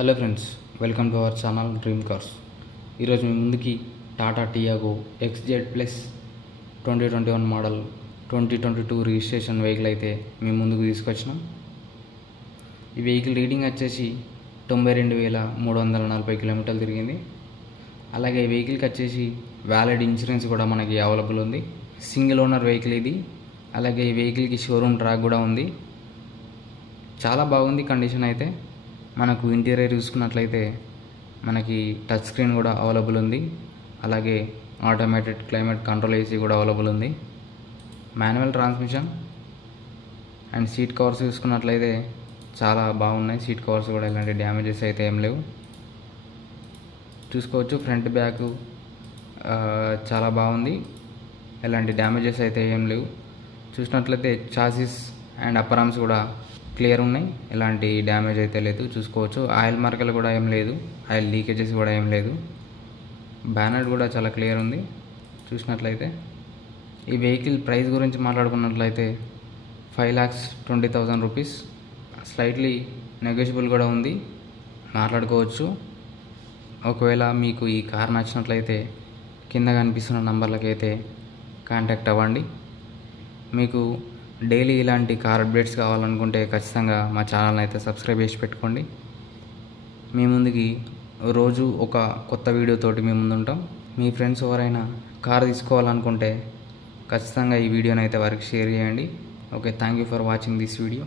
Hello friends, welcome to our channel dream cars. ఈరోజు మీ ముందుకి Tata Tiago XZ plus 2021 model 2022 registration vehicle అయితే మీ ముందుకు తీసుకొచ్చినాం. ఈ వెహికల్ రీడింగ్ వచ్చేసి 92,340 కిలోమీటర్లు తిరిగింది. అలాగే ఈ వెహికల్కి వచ్చేసి వ్యాలిడ్ ఇన్సూరెన్స్ కూడా మనకి అవైలబుల్ ఉంది. సింగిల్ ఓనర్ వెహికల్ ఇది. అలాగే ఈ వెహికల్కి షోరూమ్ ట్రాక్ కూడా ఉంది. చాలా బాగుంది కండిషన్ అయితే. మనకు ఇంటీరియర్ చూసుకున్నట్లయితే మనకి టచ్ స్క్రీన్ కూడా అవైలబుల్ ఉంది. అలాగే ఆటోమేటెడ్ క్లైమేట్ కంట్రోల్ AC కూడా అవైలబుల్ ఉంది. Manual transmission and seat covers చూసుకున్నట్లయితే చాలా బాగున్నాయి. సీట్ కవర్స్ కూడా ఎలాంటి డ్యామేజెస్ అయితే ఏం లేవు. చూసుకోవచ్చు ఫ్రంట్ బ్యాక్ చాలా బాగుంది. ఎలాంటి డ్యామేజెస్ అయితే ఏం లేవు. చూసినట్లయితే చాసిస్ అండ్ అప్పర్ ఆర్మ్స్ కూడా క్లియర్ ఉన్నాయి. ఎలాంటి డ్యామేజ్ అయితే లేదు. చూసుకోవచ్చు ఆయిల్ మార్కలు కూడా ఏం లేదు. ఆయిల్ లీకేజెస్ కూడా ఏం లేదు. బ్యానర్ కూడా చాలా క్లియర్ ఉంది. చూసినట్లయితే ఈ వెహికల్ ప్రైస్ గురించి మాట్లాడుకున్నట్లయితే 5,20,000 రూపీస్. స్లైట్లీ నెగోషియబుల్ కూడా ఉంది, మాట్లాడుకోవచ్చు. ఒకవేళ మీకు ఈ కార్ నచ్చినట్లయితే కింద కనిపిస్తున్న నంబర్లకి అయితే కాంటాక్ట్ అవ్వండి. మీకు డైలీ ఇలాంటి కార్ అప్డేట్స్ కావాలనుకుంటే ఖచ్చితంగా మా ఛానల్ని అయితే సబ్స్క్రైబ్ చేసి పెట్టుకోండి. మీ ముందుకి రోజు ఒక కొత్త వీడియోతోటి మీ ముందు ఉంటాం. మీ ఫ్రెండ్స్ ఎవరైనా కార్ తీసుకోవాలనుకుంటే ఖచ్చితంగా ఈ వీడియోని అయితే వారికి షేర్ చేయండి. Okay, thank you for watching this video.